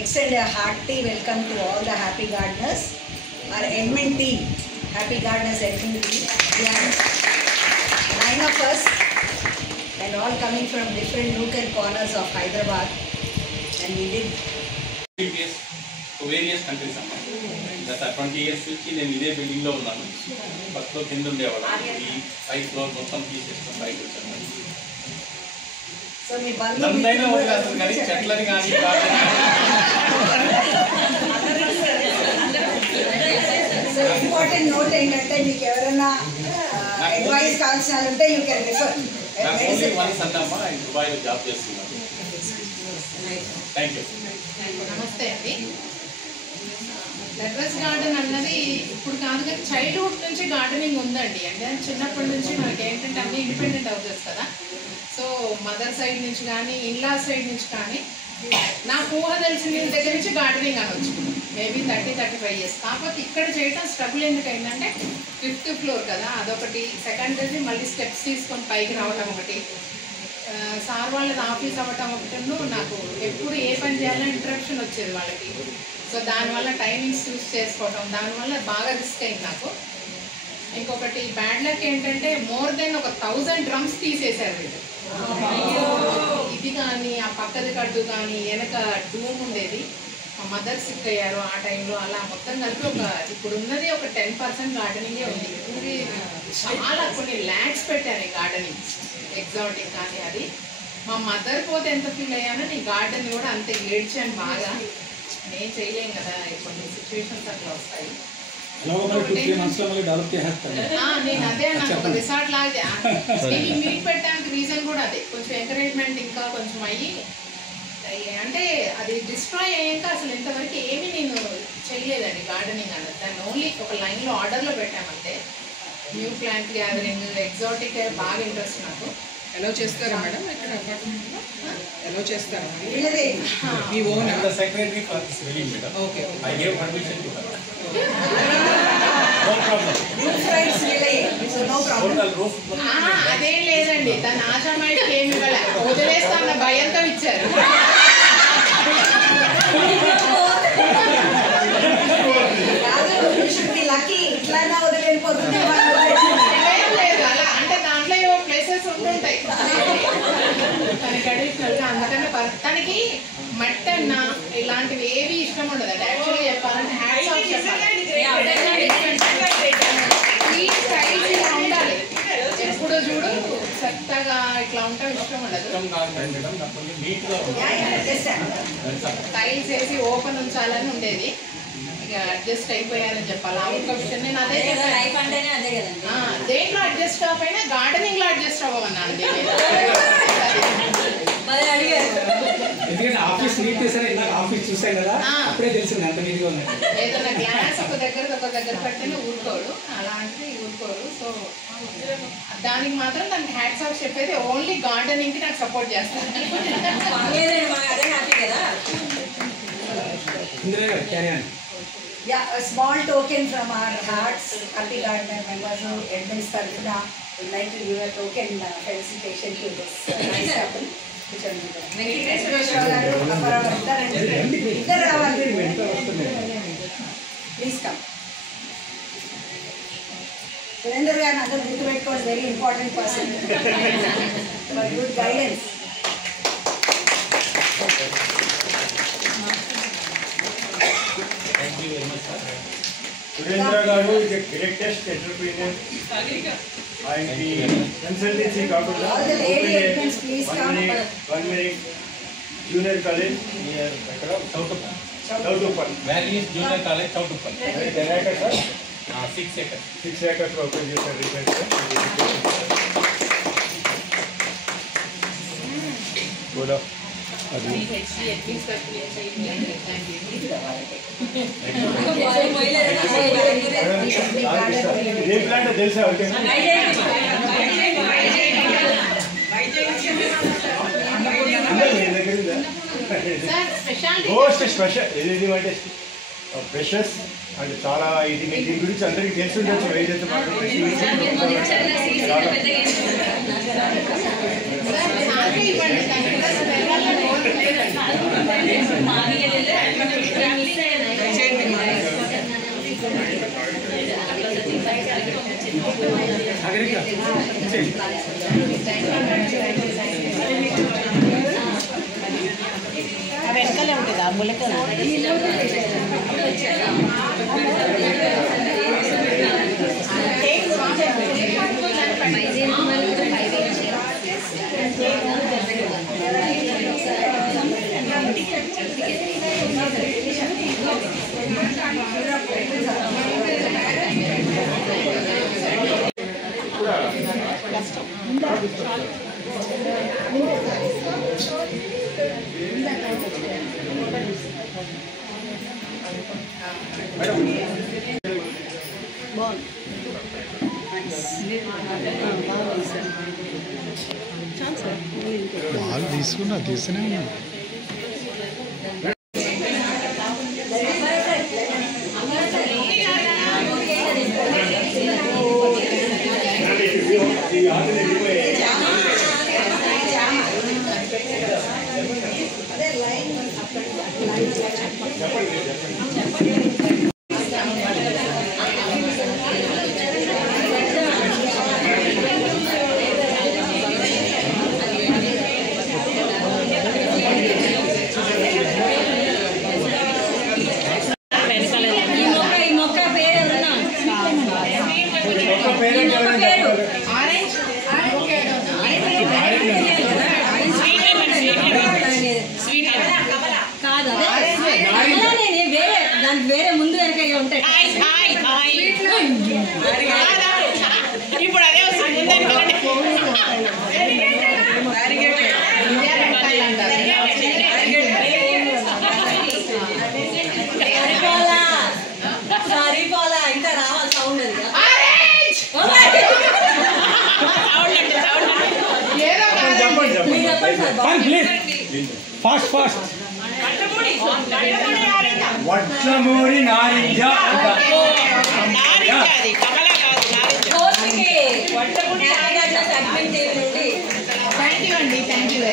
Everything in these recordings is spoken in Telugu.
extend a hearty welcome to all the happy gardeners, our admin team, happy gardeners admin team. We are 9 of us and all coming from different nook and corners of Hyderabad, and we did to various countries. That 20 years నేను ఇదే బిల్డింగ్ లో ఉన్నాను. ఫస్ట్ లో కింద ఉండేవాళ్ళం. ఈ 5th ఫ్లోర్ మొత్తం తీసేస్తాం బయట వచ్చాను. సో మీ బంధువులు నందైనా వదిలేస్తాం కానీ చెట్లని కానీ సో ఇంపార్టెంట్ నోట్ ఏంటంటే మీకు ఎవరైనా అడ్వైస్ కావాల్సిన ఉంటే యూ కెన్ రిఫర్. వన్స్ అన్నమ్మా దుబాయ్లో జాబ్ చేస్తున్నాను. Thank you. నమస్తే అండి. టెర్రస్ గార్డెన్ అన్నది ఇప్పుడు కాదు కానీ చైల్డ్హుడ్ నుంచి గార్డెనింగ్ ఉందండి. అంటే చిన్నప్పటి నుంచి మనకి ఏంటంటే అన్ని ఇండిపెండెంట్ హౌసెస్ కదా, సో మదర్ సైడ్ నుంచి కానీ ఇన్లా సైడ్ నుంచి కానీ నాకు ఊహ తెలిసిన దగ్గర నుంచి గార్డెనింగ్ అనొచ్చు. Maybe 30-35 years. కాకపోతే ఇక్కడ చేయటం స్ట్రగుల్ ఎందుకైందంటే 5th ఫ్లోర్ కదా, అదొకటి. సెకండరీ మళ్ళీ స్టెప్స్ తీసుకొని పైకి రావడం ఒకటి, సార్ వాళ్ళది ఆఫీస్ అవ్వటం ఒకటి, నాకు ఎప్పుడు ఏ పని చేయాలో ఇంటరప్షన్ వచ్చేది వాళ్ళకి. సో దానివల్ల టైమింగ్స్ చూస్ చేసుకోవటం, దానివల్ల బాగా రిస్క్ అయింది నాకు. ఇంకొకటి బ్యాడ్ లక్ ఏంటంటే మోర్ దెన్ 1000 డ్రమ్స్ తీసేశారు వీళ్ళు. ఇది కానీ ఆ పక్కది కడ్డు కానీ వెనక డూమ్ ఉండేది. మా మదర్ సిక్ అయ్యారు ఆ టైంలో. అలా మొత్తం కలిపి ఇప్పుడు ఉన్నది 10% గార్డెనింగే ఉంది. చాలా కొన్ని ల్యాక్స్ పెట్టాను ఈ గార్డెనింగ్, ఎగ్జాటిక్ కానీ. అది మా మదర్ పోతే ఎంత ఫీల్ అయ్యానో నేను గార్డెన్ కూడా అంతే ఏడ్చాను బాగా. నేను చేయలేం కదా, కొన్ని సిచ్యువేషన్స్ అట్లా వస్తాయి. నేను అదే అన్నాను, ఒక రిసార్ట్ లాగా నేను మీట్ పెట్టడానికి రీజన్ కూడా అదే. కొంచెం ఎంకరేజ్మెంట్ ఇంకా కొంచెం అయ్యి, అంటే అది డిస్ట్రాయ్ అయ్యాక అసలు ఇంతవరకు ఏమీ నేను చేయలేదండి గార్డెనింగ్ అన్నది. దాన్ని ఓన్లీ ఒక లైన్లో ఆర్డర్లో పెట్టామంటే. న్యూ ప్లాంట్ గ్యాదరింగ్, ఎగ్జాటిక్ బాగా ఇంట్రెస్ట్ నాకు. ఎలా చేస్తారా మేడం ఇక్కడ అపార్ట్మెంట్లో? ఎలా చేస్తారా మీ own secretary for this building madam? Okay, I give permission to her. No problem. అదేం లేదండి, తన ఆశామాయికి ఏమి ఇవ్వలే, వదిలేస్తాన్న భయంతో ఇచ్చారు. లేదు అలా అంటే దాంట్లో ఏవో ప్లేసెస్ ఉంటుంటాయి తనకి అడిషనల్గా. అందుకని తనకి మటన్ ఇలాంటివి ఏవి ఇష్టం ఉండదండి. యాక్చువల్లీ చెప్పాలంటే హ్యాట్స్ ఆఫ్ చెప్పాలి. ఈ స్టైల్స్ ఇలా ఉండాలి, ఎప్పుడు చూడు చెత్తగా ఇట్లా ఉంటాం ఇష్టం ఉండదు. టైల్స్ వేసి ఓపెన్ ఉంచాలని ఉండేది, ఇక అడ్జస్ట్ అయిపోయారని చెప్పాలి. ఆ ఒక్క విషయం నేను అదే చెప్పాను. దేంట్లో అడ్జస్ట్ అవ్వకపోయినా గార్డెనింగ్ లో అడ్జస్ట్ అవ్వమన్నాను. ఎందుకంటే ఆఫీస్ నీట్ చేశారు, ఇందాక ఆఫీస్ చూసాం కదా, అప్పుడే తెలిసింది అంత నీట్గా ఉంది. ఏదైనా గ్లాస్ ఒక దగ్గర పెట్టిన ఊరుకోడు, అలాంటిది ఊరుకోరు. సో దానికి మాత్రం దానికి హ్యాట్స్ ఆఫ్ చెప్పేది. ఓన్లీ గార్డెనింగ్ కి నాకు సపోర్ట్ చేస్తాను. Yeah, a small token from our hearts, happy gardener members of Edmonds Tarfuna would like to give a token felicitation to this nice couple. Please come. Surender garu another guర్తుపెట్టుకోండి, very important person for good guidance. Thank you very much, sir. Surendra garu is the greatest entrepreneur and the consultancy company. All the lady admins, please come. One minute. Junior college near Chautupal. Where is Junior College, Chautupal? 10 acres, sir? 6 acres. 6 acres open user request. Good. A plant తెలుసా? మోస్ట్ స్పెషల్ ఇది అంటే ఫ్రెషెస్ అంటే చాలా ఇది దీని గురించి అందరికీ తెలిసి ఉండొచ్చు. ఏదైతే మాకు వాళ్ళు తీసుకునే ఉన్నా వేరే ముందు వెనక ఉంటాయి. ఇప్పుడు అదే వస్తుంది. సరిపోలా ఇంకా రావాలి సౌండ్ ఫాస్ట్ ఫాస్ట్ వడ్లమూరి నారింజ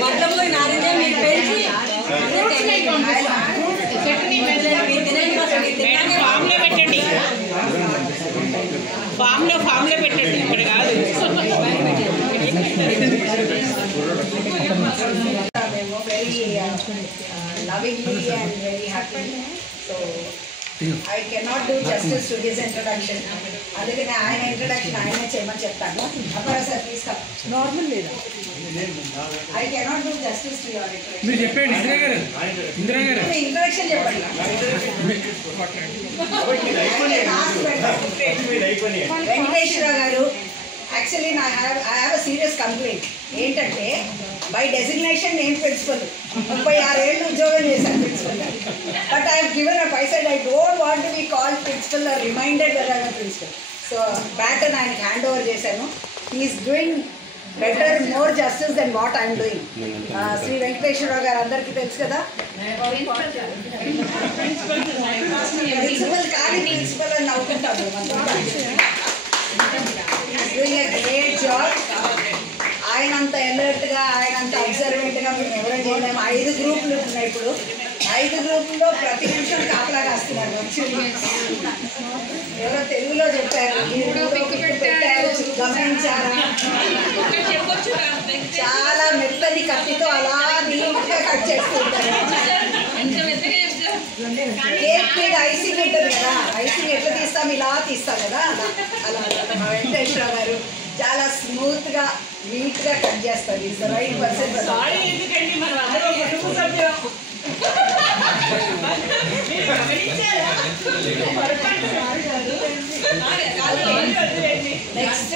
వడ్లమూరి నారింజ మీరు పెంచి పెట్టండి, ఫామ్లో పెట్టండి, ఇక్కడ కాదు. Lovingly and very happy. So I cannot do justice to his introduction. అందుకని ఆయన ఇంట్రడక్షన్ ఆయనే చేయమని చెప్తాను. అప్పుడు సార్ ప్లీజ్ కమ్. నార్మల్ లేదా? I cannot do justice to your introduction. మీరు చెప్పండి ఇందిరా గారు ఇంట్రడక్షన్ చెప్పండి. Venkateswara garu, actually I have a serious complaint. ఏంటంటే బై డెసిగ్నేషన్ నేను ప్రిన్సిపల్ 36 ఏళ్ళు ఉద్యోగం చేశాను principal garu. But I have given up. I said I don't want to be called principal or reminded that I am principal. So baton ఆయనకి హ్యాండ్ ఓవర్ చేశాను. He's doing better, more justice then what I'm doing. Shri Venkateswara Rao garu అందరికీ తెలుసు కదా, ప్రిన్సిపల్ కానీ ప్రిన్సిపల్ అని నవ్వుకుంటాము. Doing a great job. ఆయనంత అలర్ట్గా, ఆయనంత అబ్జర్వెంట్గా మేము ఎవరైనా చేయలేము. 5 గ్రూపులు ఉన్నాయి ఇప్పుడు. 5 గ్రూపుల్లో ప్రతి నిమిషం కాపలా కాస్తున్నారు. వచ్చి ఎవరో తెలుగులో చెప్పారు, పెట్టారు, గమనించారా? చాలా మెత్తని కత్తితో అలా నీట్గా కట్ చేస్తుంటారు. కేక్ మీద ఐసింగ్ ఉంటుంది కదా, ఐసింగ్ ఎట్లా తీస్తాం, ఇలా తీస్తాం కదా, అలా మా వెంకటేశ్వర గారు చాలా స్మూత్గా నీట్గా కట్ చేస్తారు. Is the right person. Next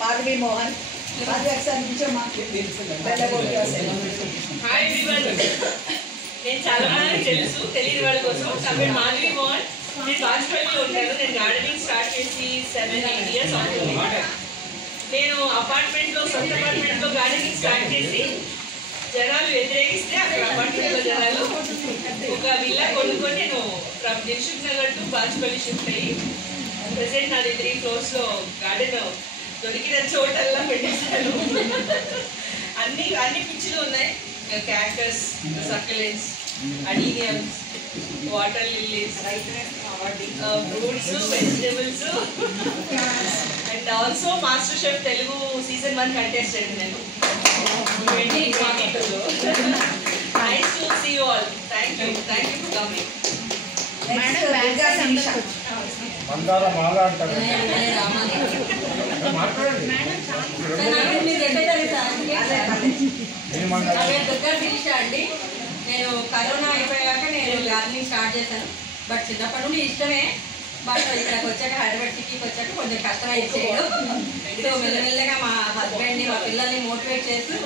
Madhavi Mohan. Madhavi ఒకసారి నిల్చోమ్మా. Hi everyone. నేను చాలా మందికి తెలుసు, తెలియని వాళ్ళ కోసం నా పేరు మాధవి మోహన్. నేను బాజ్పల్లిలో ఉంటాను. నేను గార్డెనింగ్ స్టార్ట్ చేసి 7-8 ఇయర్స్ అవుతుంది. నేను అపార్ట్మెంట్లో, సొంత అపార్ట్మెంట్లో గార్డెనింగ్ స్టార్ట్ చేసి జనాలు వ్యతిరేకిస్తే అక్కడ అపార్ట్మెంట్లో జనాలు ఒక విల్లా కొనుక్కొని నేను from Dilsukh Nagar to Bajpalli shift అయ్యి ప్రెసెంట్ నాది 3 floors గార్డెన్ దొరికిన చోటల్లా పెట్టేశాను. అన్ని పిచ్చిలు ఉన్నాయి. Cactus, succulents, adeniums, water lilies, fruits, vegetables and also master chef Telugu season 1 contestant నేను. Nice to see you all. Thank thank you for coming. Next Durga Sirisha. మందార మాల అంటారు. మాట్లాడండి. మీరు చెప్పేదాన్ని సార్ ఏ మందార? నా పేరు దుర్గా శిరీష అండి. నేను కరోనా అయిపోయాక నేను గార్డెనింగ్ స్టార్ట్ చేశాను. బట్ చిన్నప్పటి నుండి ఇష్టమే. బట్ ఇక్కడికి వచ్చాక హైదరాబాద్ సిటీకి వచ్చాక కొంచెం కష్టమైంది చేయడం. సో మెల్లమెల్లగా మా హస్బెండ్ని మా పిల్లల్ని మోటివేట్ చేస్తూ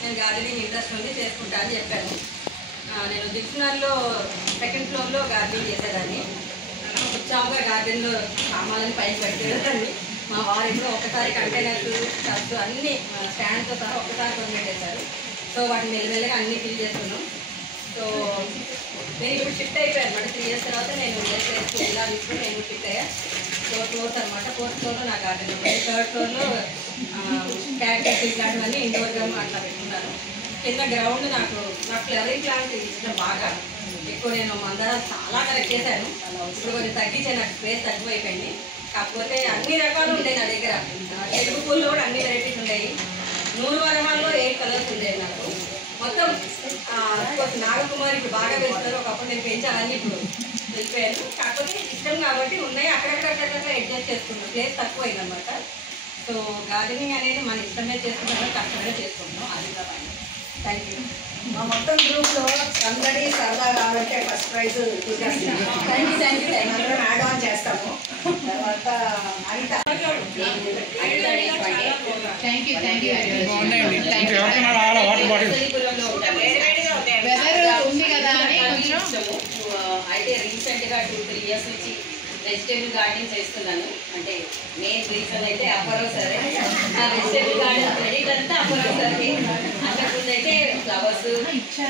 నేను గార్డెనింగ్ ఇంట్రెస్ట్ ఉంది చేసుకుంటా అని చెప్పాను. నేను దిల్సునగర్లో సెకండ్ ఫ్లోర్లో గార్డెనింగ్ చేసేదాన్ని. ఉత్సాహంగా గార్డెన్లో సామాన్లను పైకి పెట్టేదాన్ని. మా వారు ఇప్పుడు ఒకసారి కంటైనర్స్ టబ్స్ అన్నీ స్టాండ్తో సహా ఒక్కసారి కొనిపెట్టేశారు. సో వాటిని మెల్లమెల్లగా అన్నీ ఫిల్ చేస్తున్నాం. సో నేను ఇప్పుడు షిఫ్ట్ అయిపోయాను అనమాట. 3 years తర్వాత నేను ఇలా తీసుకుని నేను షిఫ్ట్ అయ్యా. 4 floors అనమాట. 4th floorలో నా గార్డెన్ ఉంటుంది. 3rd floorలో క్యాక్టస్ ఇట్లాంటివన్నీ ఇండోర్ గమ్ అట్లా పెట్టుకున్నాను. కింద గ్రౌండ్ నాకు ఫ్లవరింగ్ ప్లాంట్ ఇష్టం బాగా ఎక్కువ. నేను మందారాలు చాలా కలెక్ట్ చేశాను. ఇప్పుడు కొంచెం తగ్గించాను, నాకు స్పేస్ తక్కువైపోయింది. కాకపోతే అన్ని రకాలు ఉంటాయి నా దగ్గర. తెలుగు పూల్లో కూడా అన్ని వెరైటీస్ ఉంటాయి. 100 వరహాల్లో 8 కలర్స్ ఉంటాయి నాకు. మొత్తం నాగకుమారి ఇప్పుడు బాగా పెంచుతారు. ఒకప్పుడు నేను పెంచాలని ఇప్పుడు వెళ్ళిపోయాను. కాకపోతే ఇష్టం కాబట్టి ఉన్నాయి. అక్కడక్కడ అడ్జస్ట్ చేసుకుంటాం. ప్లేస్ తక్కువ అయిందనమాట. సో గార్డెనింగ్ అనేది మన ఇష్టమే చేసుకుంటాం, కష్టమే చేసుకుంటున్నాం. అది కూడా థ్యాంక్ యూ. మా మొత్తం గ్రూప్లో సందడి సరదా కావాలంటే first prize Durga Sirisha. Thank you. అందరం యాడ్ ఆన్ చేస్తాము. తర్వాత అనిత. వెదర్ ఉంది కదా అని కొంచెం. అయితే రీసెంట్గా 2-3 years నుంచి వెజిటేబుల్ గార్డెనింగ్ చేస్తున్నాను. అంటే మెయిన్ రీజన్ అయితే అప్పారావు సరే. ఆ వెజిటేబుల్ గార్డెన్ క్రెడిట్ అంతా అప్పారావు సరే. అంతకుముందు అయితే ఫ్లవర్స్ ఇంకా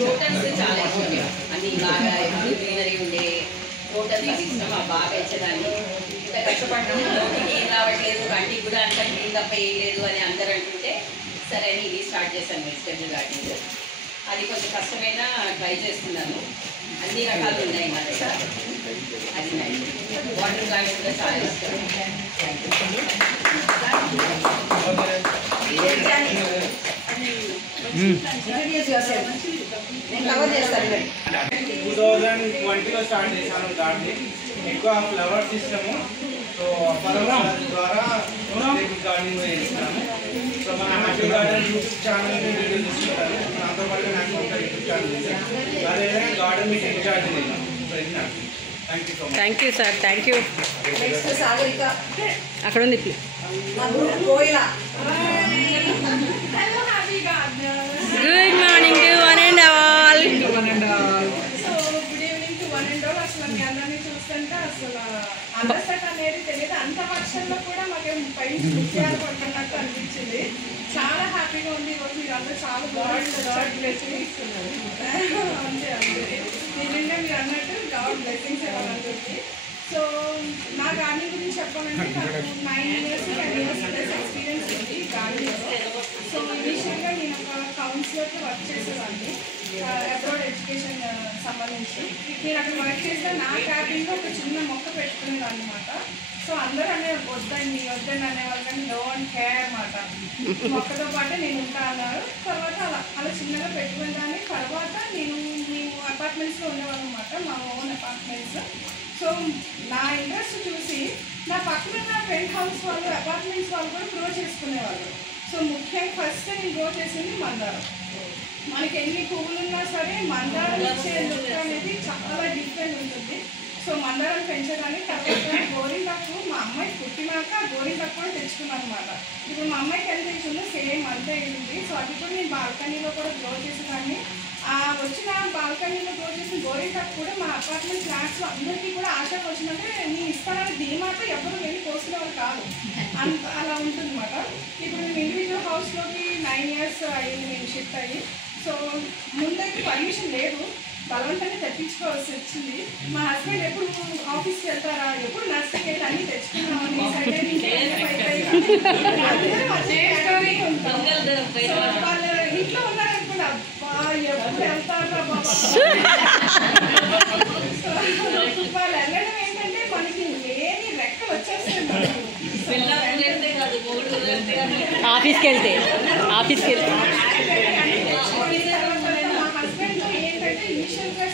టోటల్స్ చాలా ఇష్టం. అన్ని బాగా గ్రీనరీ ఉండే టోటల్స్ అది ఇష్టం. బాగా పెంచేదాన్ని. ఇంత కష్టపడ్డాము, నోటికి ఏం రావట్లేదు, కంటికి కూడా అంత క్లీన్ తప్ప ఏం లేదు అని అందరూ అంటుంటే సరే అని ఇది స్టార్ట్ చేశాను వెజిటేబుల్ గార్డెనింగ్. అది కొంచెం కష్టమైనా ట్రై చేస్తున్నాను. అన్ని రకాలు ఉన్నాయి మా దగ్గర. అది వాటర్ గార్డెన్ కూడా చాలా ఇష్టం. నేను కవర్ చేస్తాను. 2020లో స్టార్ట్ చేశాను గార్డెనింగ్. ఎక్కువ ఫ్లవర్స్ ఇష్టము. సో అప్పారావు ద్వారా గార్డెనింగ్ చేస్తున్నాను. సో మన happy garden YouTube channel video తీసుకుంటాను. నాతో పాటు నాకు ఒక యూట్యూబ్ ఛానల్ చేశాను. అదేవిధంగా గార్డెన్ మీకు ఇన్ఛార్జ్ నేను. Thank you sir. Thank you. Next Sagarika. అక్కడ ఉంది. మా గ్రూప్ కోయిలా. Good morning to one and all. So good evening to one and all. అసలు మీ అందరినీ చూస్తుంటే అసలు అలసట అనేది తెలియదు. అంత వర్షంలో కూడా మాకు పైన ముత్యాలు పడుతున్నట్టు అనిపించింది. చాలా హ్యాపీగా ఉంది. ఈరోజు మీరు అందరూ చాలా గాడ్ బ్లెస్సింగ్స్ ఇస్తున్నారు. అంతే అంతే నిజంగా మీరు అన్నట్టు గాడ్ బ్లెస్సింగ్స్ ఇవ్వాలంటుంది. సో నా గార్డెనింగ్ గురించి చెప్పాలంటే నాకు 9 years 10 years ప్లస్ ఎక్స్పీరియన్స్ ఉంది గార్డెనింగ్లో. సో ఇనిషియల్గా నేను ఒక కౌన్సిలర్తో వర్క్ చేసేదాన్ని అబ్రాడ్ ఎడ్యుకేషన్ సంబంధించి. నేను అక్కడ వర్క్ చేస్తే నా క్యాబిన్లో ఒక చిన్న మొక్క పెట్టుకునేదాన్ని అనమాట. సో అందరూ అనేవారు వద్దండి అనేవాళ్ళు, కానీ డోంట్ కేర్ అనమాట. మొక్కతో పాటే నేను ఉంటా అన్నారు. తర్వాత అలా చిన్నగా పెట్టుకునేదాన్ని. తర్వాత మేము అపార్ట్మెంట్స్లో ఉండేవాళ్ళం అనమాట, మా ఓన్ అపార్ట్మెంట్స్. సో నా ఇంట్రెస్ట్ చూసి నా పక్కన ఫ్రెండ్ హౌస్ వాళ్ళు అపార్ట్మెంట్స్ వాళ్ళు కూడా గ్రో చేసుకునేవాళ్ళు. సో ముఖ్యంగా ఫస్ట్ నేను గ్రో చేసింది మందారం. మనకి ఎన్ని పువ్వులు ఉన్నా సరే మందారం ఇచ్చే లుక్ అనేది చాలా డిఫరెంట్ ఉంటుంది. సో మందారం పెంచడానికి తర్వాత గోరింటాకు మా అమ్మాయి పుట్టినాక గోరింటాకు కూడా తెచ్చుకున్నాను అనమాట. ఇప్పుడు మా అమ్మాయికి ఎంత ఇచ్చిందో సేమ్ అంతే అయింది. సో అది కూడా నేను బాల్కనీలో కూడా గ్రో చేసేదాన్ని. వచ్చిన బాల్కనీలో గ్రో చేసిన గోరింటాకు కూడా మా అపార్ట్మెంట్ ఫ్లాట్స్లో అందరికీ కూడా ఆశకు వచ్చిందంటే నేను ఇస్తానని ధీమాతో ఎవరు వెళ్ళి కోసుకునేవారు కాదు. అంత అలా ఉంటుంది అనమాట. ఇప్పుడు మేము ఇండివిజువల్ హౌస్లోకి 9 years అయ్యింది మేము షిఫ్ట్ అయ్యి. సో ముందైతే పర్మిషన్ లేదు, బలవంతంగా తెప్పించుకోవాల్సి వచ్చింది. మా హస్బెండ్ ఎప్పుడు ఆఫీస్కి వెళ్తారా, ఎప్పుడు నర్సింగ్ వెళ్ళి అన్నీ తెచ్చుకున్నామని వాళ్ళ ఇంట్లో ఉన్నారనుకోండి, అబ్బా ఎప్పుడు వెళ్తారా బాబా. వాళ్ళు వెళ్ళడం ఏంటంటే మనకి లేని రెక్క వచ్చేస్తుంది. ఆఫీస్కి వెళ్తే మా హస్బెండ్తో ఏంటంటే ఇనిషియల్గా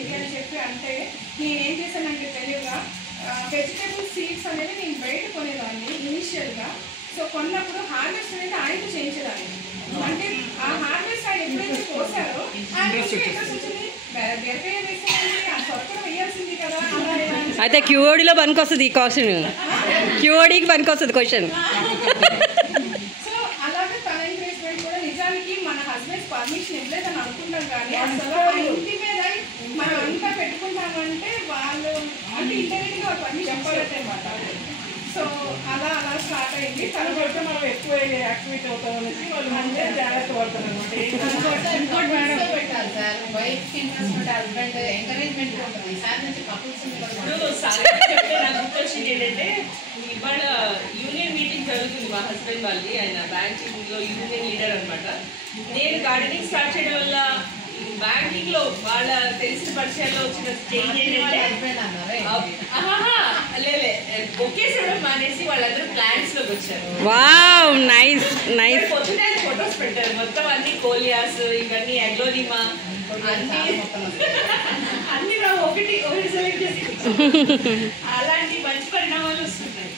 ఇది అని చెప్పి అంటే నేనేం చేశానంటే తెలియగా వెజిటేబుల్ సీడ్స్ అనేవి నేను బయట కొనేదాన్ని ఇనిషియల్గా. సో కొన్నప్పుడు హార్వెస్ట్ అనేది ఆయనతో చేయించేదాన్ని. అంటే ఆ హార్వెస్ట్ ఆయన ఎప్పుడైతే కోసారో ఆయన ఇంట్రెస్ట్ వచ్చింది, బీరకాయ వేసేది ఆ సొక్కలు వేయాల్సింది కదా. అయితే క్యూఓడిలో పనికొస్తుంది ఈ క్వశ్చన్, క్యూఓడికి పనికొస్తుంది క్వశ్చన్. సో అలాగే తన ఎంకరేజ్మెంట్ కూడా నిజానికి మన హస్బెండ్స్ పర్మిషన్ ఇవ్వలేదని అనుకుంటాం, కానీ అసలు ఆ ఇంటి మీద మనం అంతా పెట్టుకుంటామంటే వాళ్ళు అంటే ఇంటర్నెట్గా పర్మిషన్ చెప్పాలన్నమాట. సో అలా స్టార్ట్ అయింది. తర్వాత మనం ఎక్కువ యాక్టివిటీ అవుతాం అనేసి వాళ్ళు అంటే జాగ్రత్త పడతారు అనమాట. పెట్టాలి సార్, వైఫ్కి ఇంట్రెస్ట్ హస్బెండ్ ఎంకరేజ్మెంట్ ఉంటుంది. సార్ నుంచి కపుల్స్ చెప్తే నాకు గుర్తొచ్చింది ఏంటంటే, ఇవాళ యూనియన్ మీటింగ్ జరుగుతుంది మా హస్బెండ్ వాళ్ళది. ఆయన బ్యాంకింగ్ లో యూనియన్ లీడర్ అనమాట. నేను గార్డెనింగ్ స్టార్ట్ చేయడం వల్ల బ్యాంకింగ్ లో వాళ్ళ తెలిసిన పరిచయాల్లో వచ్చిన చేంజ్ ఏంటంటే ఒకేసారి మానేసి వాళ్ళందరూ ప్లాంట్స్ లోకి వచ్చారు. Wow, nice nice. పొద్దునే ఫొటోస్ పెట్టారు, మొత్తం అన్ని కోలియాస్ ఇవన్నీ అగ్లోనిమా అన్ని ఒకటి సెలెక్ట్ చేసి అలాంటి మంచి పరిణామాలు వస్తున్నాయి.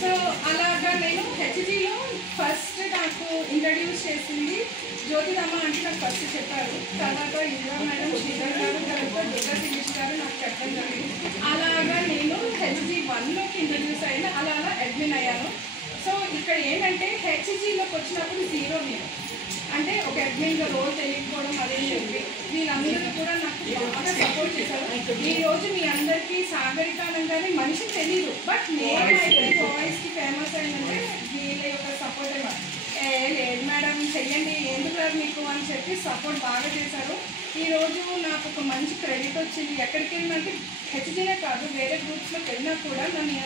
సో అలాగా నేను హెచ్జిలో ఫస్ట్ నాకు ఇంట్రడ్యూస్ చేసింది జ్యోతిరమ్మ అంటే నాకు ఫస్ట్ చెప్పారు. తర్వాత ఇందిరా మేడం, శ్రీధర్ గారు, తర్వాత దుర్గా సింగేష్ గారు నాకు చెప్పడం జరిగింది. అలాగా నేను హెచ్జి 1లోకి ఇంట్రడ్యూస్ అయ్యాను, అలా అడ్మిన్ అయ్యాను. సో ఇక్కడ ఏంటంటే హెచ్జిలోకి వచ్చినప్పుడు 0 నేను అంటే ఒక అడ్మిన్గా రోల్ తెలియకపోవడం అదే చెప్పి వీళ్ళందరూ కూడా నాకు బాగా సపోర్ట్ చేశారు. ఈ రోజు మీ అందరికీ సాగరికానంగానే మనిషి తెలియదు, బట్ నేనైతే వాయిస్కి ఫేమస్ అయిందంటే వీళ్ళ యొక్క సపోర్ట్ అన్నమాట. లేదు మేడం చెయ్యండి, ఎందుకు రాదు మీకు అని చెప్పి సపోర్ట్ బాగా చేశారు. ఈరోజు నాకు ఒక మంచి క్రెడిట్ వచ్చింది. ఎక్కడికి వెళ్ళినంటే హెచ్జినే కాదు, వేరే గ్రూప్స్లోకి వెళ్ళినా కూడా నన్ను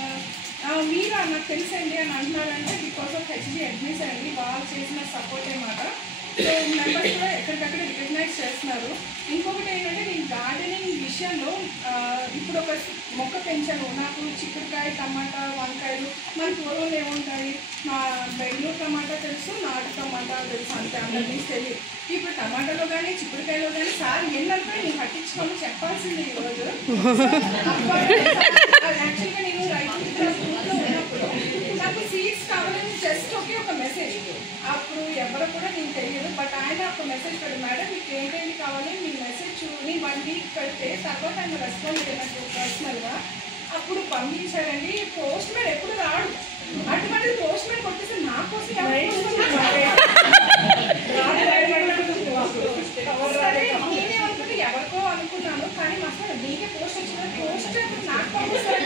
మీరు నాకు తెలుసండి అని అంటున్నారంటే బికాస్ ఆఫ్ హెచ్జి అడ్మిన్స్ అండి, వాళ్ళు చేసిన సపోర్ట్ అన్నమాట. సో మెంబర్స్ కూడా ఎక్కడికక్కడ రికగ్నైజ్ చేస్తున్నారు. ఇంకొకటి ఏంటంటే నేను గార్డెనింగ్ విషయంలో ఇప్పుడు ఒక మొక్క పెంచాను. నాకు చిక్కుడుకాయ, టమాటా, వంకాయలు మన పూర్వంలో ఏముంటాయి, నా బెంగళూరు టమాటా తెలుసు, నాటు టమాటా తెలుసు, అంతే, అందరినీ తెలియదు. ఇప్పుడు టమాటాలో కానీ చిక్కుడుకాయలో కానీ సార్ ఎన్నంతా నేను పట్టించుకొని చెప్పాల్సింది ఈరోజు. యాక్చువల్గా నేను రైతు గ్రూప్లో ఉన్నప్పుడు నాకు సీడ్స్ కావాలని జస్ట్ ఒకే ఒక మెసేజ్, అప్పుడు ఎవరు కూడా నేను తెలియదు, బట్ ఆయన ఒక మెసేజ్ పెట్టి మేడం మీకు ఏంటేంటి కావాలి మీ మెసేజ్ చూని 1 వీక్ పెడితే తర్వాత ఆయన రెస్పాండ్ అయ్యారు పర్సనల్గా. అప్పుడు పంపించారండి. పోస్ట్ మ్యాన్ ఎప్పుడు రాడు, అటువంటి పోస్ట్ మ్యాన్ కొట్టేసి నా కోసం సరే నేనే అనుకుంటే ఎవరికో అనుకున్నాను, కానీ అసలు నీకే పోస్ట్ వచ్చిన పోస్ట్ నాకు పంపిస్తారు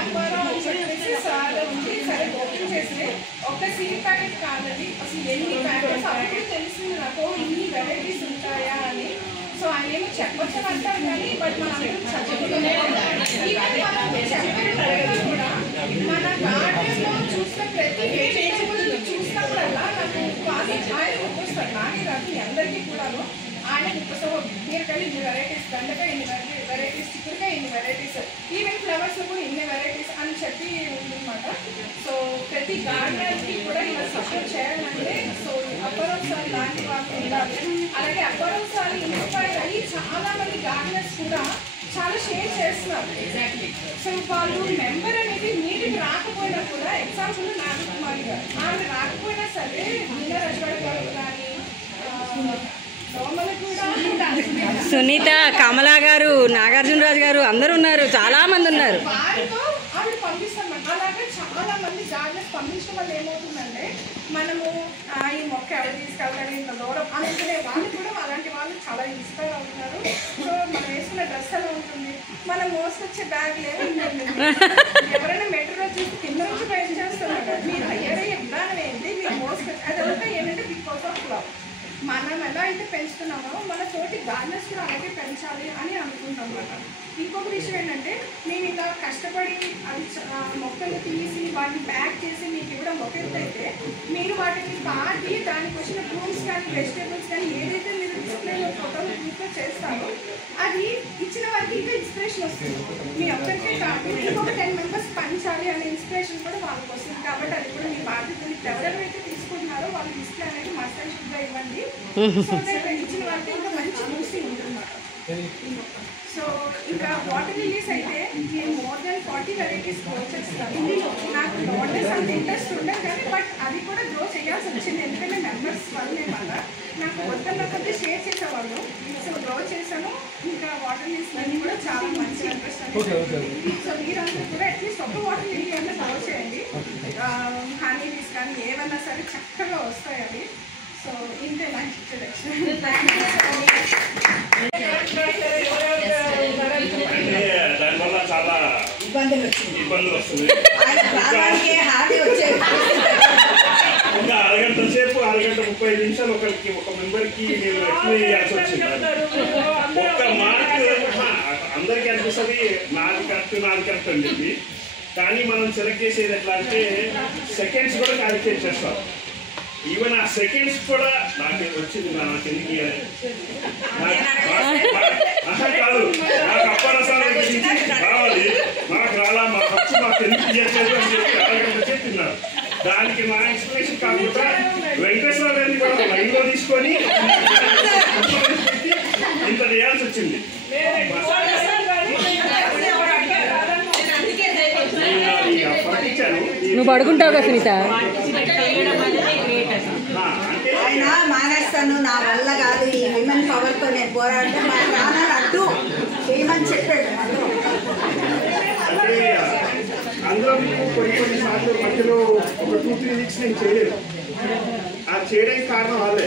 అమ్మారో అని చెప్పేసి సార్ ఉంది. సరే ఓపెన్ చేస్తే ఒక సీడ్ ప్యాకెట్ కాదండి, అసలు ఎన్ని ప్యాకెట్స్ అప్పుడు తెలిసింది నాకు ఇన్ని వెరైటీస్ ఉంటాయా అని. సో ఆయన ఏమో చెప్పచ్చు అంటారు కానీ బట్ మనం చదువుకునే చెప్పడం కూడా మన గార్డెన్లో చూసిన ప్రతి వెజిటేబుల్ చూసినప్పుడల్లా నాకు ఆయన ఒప్పిస్తారు. నాకే కాదు మీ అందరికీ కూడాను ఆయన సో బీరకాయ ఇన్ని వెరైటీస్, బెండకాయ ఇన్ని వెరైటీస్, చిక్కుడుకాయ ఇన్ని వెరైటీస్, ఈవెన్ ఫ్లవర్స్లో కూడా ఇన్ని వెరైటీస్ అని చెప్పి ఉందన్నమాట. సో ప్రతి గార్డెనర్కి కూడా ఇలా సపోర్ట్ చేయాలంటే సో అప్పరోసారి లాంటి వాళ్ళు ఉండాలి. అలాగే అప్పరోసారి ఇన్స్పైర్ అయ్యి చాలా మంది గార్డెనర్స్ కూడా చాలా షేర్ చేస్తున్నారు. ఎగ్జాక్ట్లీ. సో వాళ్ళు మెంబర్ అనేది మీటింగ్ రాకపోయినా కూడా ఎగ్జాంపుల్ నాగకుమారి గారు, ఆమె రాకపోయినా సరే మీనా రజవాడ గారు కానీ సునీత, కమలా గారు, నాగార్జునరాజు గారు అందరూ ఉన్నారు, చాలా మంది ఉన్నారు. వారితో ఆవిడ పంపిస్తాం. అలాగే చాలా మంది గార్డెనర్స్ పంపించడం వల్ల ఏమవుతుందంటే మనము ఈ మొక్క ఎవరు తీసుకెళ్తారు ఇంత దూరం అనుకునే వాళ్ళు కూడా అలాంటి వాళ్ళు చాలా ఇన్స్పైర్ అవుతున్నారు. సో మనం వేసుకున్న డ్రెస్ ఎలా ఉంటుంది, మనం మోసుకొచ్చే బ్యాగ్ లేదు, ఎవరైనా మెట్రో చూసి కింద నుంచి పైన చేస్తున్నారు, మీరు అయ్యారే విధానం ఏంటి, మీరు మోసుకొచ్చి అదంతా ఏంటంటే బికాస్ ఆఫ్ లవ్. మనం ఎలా అయితే పెంచుతున్నామో మన తోటి గార్డెనర్స్ కూడా అలాగే పెంచాలి అని అనుకుంటాం అన్నమాట. ఇంకొక విషయం ఏంటంటే నేను ఇలా కష్టపడి అది మొక్కలు తీసి వాటిని ప్యాక్ చేసి మీకు ఇవ్వడం ఒక ఎత్తు అయితే, మీరు వాటిని పాటి దానికి వచ్చిన ఫ్రూట్స్ కానీ వెజిటేబుల్స్ కానీ ఏదైతే మీరు డిస్ప్లేలో ఫోటోలు గ్రూప్లో చేస్తారో అది ఇచ్చిన వారికి ఇంకా ఇన్స్పిరేషన్ వస్తుంది. మీ ఒక్కరికే కాదు ఇంకొక 10 మెంబర్స్ పంచాలి అనే ఇన్స్పిరేషన్ కూడా వాళ్ళకి వస్తుంది. కాబట్టి అది కూడా మీ బాధ్యత. ఎవరెవరైతే తీసుకుంటున్నారో వాళ్ళు డిస్ప్లే అనేది మస్ట్ అండ్ షుడ్గా ఇవ్వండి. సో ఇచ్చిన వారికి ఇంకా మంచి బూస్టింగ్ ఉంటుంది. సో ఇంకా వాటర్ లిలీస్ అయితే నేను మోర్ దెన్ 40 వెరైటీస్ గ్రో చేస్తాను. నాకు వాటర్స్ అంత ఇంట్రెస్ట్ ఉండదు కానీ బట్ అది కూడా గ్రో చేయాల్సి వచ్చింది. ఎందుకంటే మెంబర్స్ వల్లే వల్ల నాకు మొత్తంలో కొద్ది షేర్ చేసేవాళ్ళు. సో గ్రో చేశాను. ఇంకా వాటర్ లిలీస్ అన్నీ కూడా చాలా మంచి ఇంట్రెస్ట్ అనిపిస్తుంది. సో మీరందరూ కూడా అట్లీస్ట్ ఒక వాటర్ లిల్లీ అన్న గ్రో చేయండి. హనీ లీవ్స్ కానీ ఏమన్నా సరే చక్కగా వస్తాయి అవి. సో ఇంతే నా ఇంట్రడక్షన్. అంటే దానివల్ల చాలా ఇబ్బందులు వస్తుంది. ఇంకా అరగంట సేపు 1:30 నిమిషాలు ఒక మెంబర్కి నేను ఎక్స్ప్లెయిన్ చేయాల్సి వచ్చింది. ఒక్క మార్క్ అందరికీ అనిపిస్తుంది నాది కరెక్ట్ అని చెప్పి. కానీ మనం సెలెక్ట్ చేసేది ఎట్లా అంటే సెకండ్స్ కూడా క్యాలిక్యులేట్ చేస్తాం. ఈవెన్ ఆ సెకండ్స్ కూడా నాకు వచ్చింది. నాకు ఎందుకు కాదు, నాకు అప్పరసాలు రావాలి, నాకు రాలా, మా ఖర్చు మాకు ఎందుకు చేసేది అని చెప్పి అరగంట చెప్తున్నారు. దానికి మా ఎక్స్ప్లెనేషన్ కాకుండా వెంకటేశ్వర గారిని కూడా లైన్లో తీసుకొని ఇంత చేయాల్సి వచ్చింది. నువ్వు పడుకుంటావు కదా సునీత. ఆయన మానేస్తాను, నా వల్ల కాదు, ఈ విమెన్ పవర్తో నేను పోరాడితే మా ప్రాణాలు అడ్డు ఏమని చెప్పాడు. అంటే అందరం కొన్ని సార్లు మధ్యలో ఒక 2-3 వీక్స్ నేను చేయలేదు. ఆ చేయడానికి కారణం వాళ్ళే.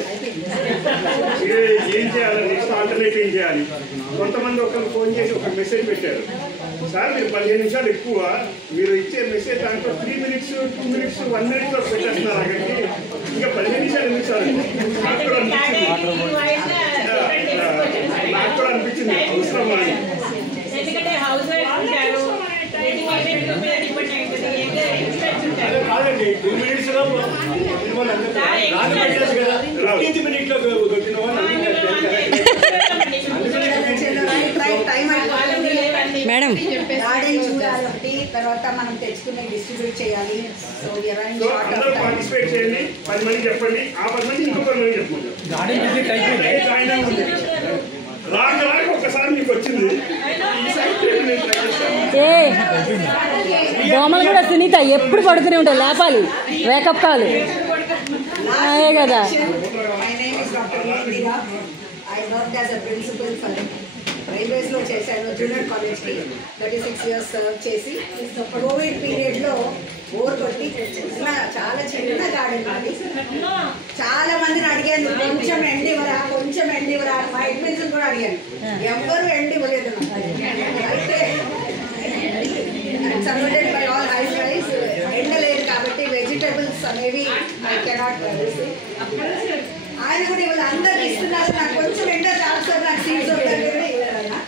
ఏం చేయాలి, నెక్స్ట్ ఆల్టర్నేటివ్ ఏం చేయాలి. కొంతమంది ఒకరు ఫోన్ చేసి ఒక మెసేజ్ పెట్టారు, సార్ మీరు 15 నిమిషాలు ఎక్కువ మీరు ఇచ్చే మెసేజ్ దాంట్లో 3 మినిట్స్ 2 మినిట్స్ 1 మినిట్లో పెట్టేస్తున్నారు. అక్కడికి ఇంకా 15 నిమిషాలు నాకు కూడా అనిపించింది అవసరం అని. కాదండి 2 మినిట్స్లో మినిట్లో దొరికిన మేడం చూడాలి, తర్వాత మనం తెచ్చుకునే డిస్ట్రిబ్యూట్ చేయాలి. సో అందరూ పార్టిసిపేట్ చేయండి. 10 మంది చెప్పండి, ఆ 10 మంది ఇంకో 10 మంది చెప్పండి. రాక ఒక్కసారి మీకు వచ్చింది. దోమలు కూడా సునీత ఎప్పుడు పడుతూనే ఉంటాయి, లేపాలి, వేకప్ కాలు కదా. I worked as a principal for రైల్వేస్లో చేశాను, జూనియర్ కాలేజ్కి 36 years సర్వ్ చేసి కోవిడ్ పీరియడ్లో బోర్ కొట్టి ఇలా చాలా చిన్న గార్డెన్ అది. చాలా మందిని అడిగాను, కొంచెం ఎండివరా మా అడ్మిన్స్ కూడా అడిగాను, ఎవ్వరూ ఎండి ఇవ్వలేదు. అయితే submitted by all high price. ఎండలేదు కాబట్టి వెజిటేబుల్స్ అనేవి ఐ కెనాట్ ఆయన కూడా ఇవాళ అందరికి ఇస్తున్నారు. నాకు కొంచెం ఎండ చాలు, నాకు సీడ్స్ వద్దంటే కూడా ఇవ్వరన్నా.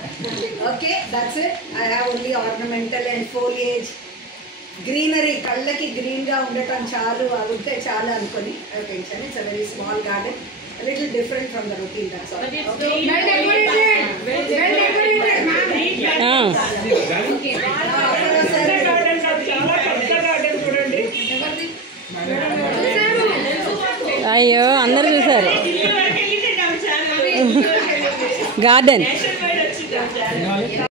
Okay, that's it. I have only ornamental and foliage, greenery, కళ్ళకి గ్రీన్గా ఉండటం చాలు, అవి ఉంటే చాలు అనుకొని పెంచాను. It's a very small garden, little different from the routine. That's all. అయ్యో అందరు చూసారు గార్డెన్.